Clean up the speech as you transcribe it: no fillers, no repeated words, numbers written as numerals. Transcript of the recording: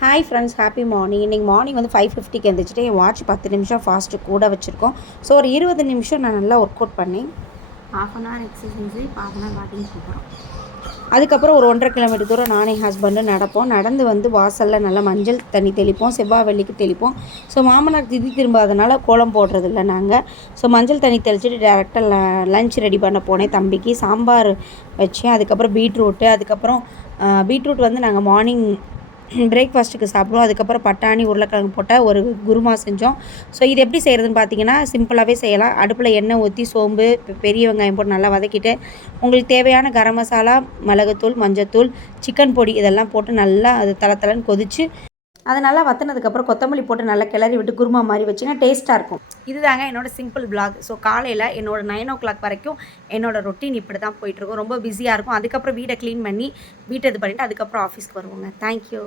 Hi friends, happy morning. இன்றைக்கி morning வந்து 5:50க்கு எழுந்திரிச்சிட்டு என் watch 10 நிமிஷம் ஃபாஸ்ட்டு கூட வச்சுருக்கோம். ஸோ ஒரு 20 நிமிஷம் நான் நல்லா ஒர்க் அவுட் பண்ணேன். ½ an hour exercise, ½ an hour walking போகிறோம். அதுக்கப்புறம் ஒரு 1.5 கிலோமீட்டர் தூரம் நானே ஹஸ்பண்டும் நடப்போம். நடந்து வந்து வாசலில் நல்லா மஞ்சள் தண்ணி தெளிப்போம், செவ்வாய் வெள்ளிக்கு தெளிப்போம். ஸோ மாமனார் திதி திரும்பாதனால கோலம் போடுறதில்ல நாங்கள். ஸோ மஞ்சள் தண்ணி தெளிச்சுட்டு டேரெக்டாக லஞ்ச் ரெடி பண்ண போனேன். தம்பிக்கு சாம்பார் வச்சேன். அதுக்கப்புறம் அதுக்கப்புறம் பீட்ரூட் வந்து நாங்கள் மார்னிங் பிரேக்ஃபாஸ்ட்டுக்கு சாப்பிடுவோம். அதுக்கப்புறம் பட்டாணி உருளைக்கிழங்கு போட்ட ஒரு குருமா செஞ்சோம். ஸோ இது எப்படி செய்கிறதுன்னு பார்த்தீங்கன்னா, சிம்பிளாகவே செய்யலாம். அடுப்பில் எண்ணெய் ஊற்றி சோம்பு, பெரிய வெங்காயம் போட்டு நல்லா வதக்கிட்டு, உங்களுக்கு தேவையான கரம் மசாலா, மிளகுத்தூள், மஞ்சத்தூள், சிக்கன் பொடி இதெல்லாம் போட்டு நல்லா அது தளன்னு கொதித்து அது நல்லா வற்றினதுக்கப்புறம் கொத்தமல்லி போட்டு நல்லா கிளறி விட்டு குருமா மாதிரி வச்சிங்கன்னா டேஸ்ட்டாக இருக்கும். இதுதாங்க என்னோடய சிம்பிள் பிளாக். ஸோ காலையில் என்னோட 9 o'clock வரைக்கும் என்னோடய ரொட்டீன் இப்படி தான் போயிட்டுருக்கும். ரொம்ப பிஸியாக இருக்கும். அதுக்கப்புறம் வீடை க்ளீன் பண்ணி வீட்டை இது பண்ணிவிட்டு அதுக்கப்புறம் ஆஃபீஸ்க்கு வருவோங்க. தேங்க்யூ.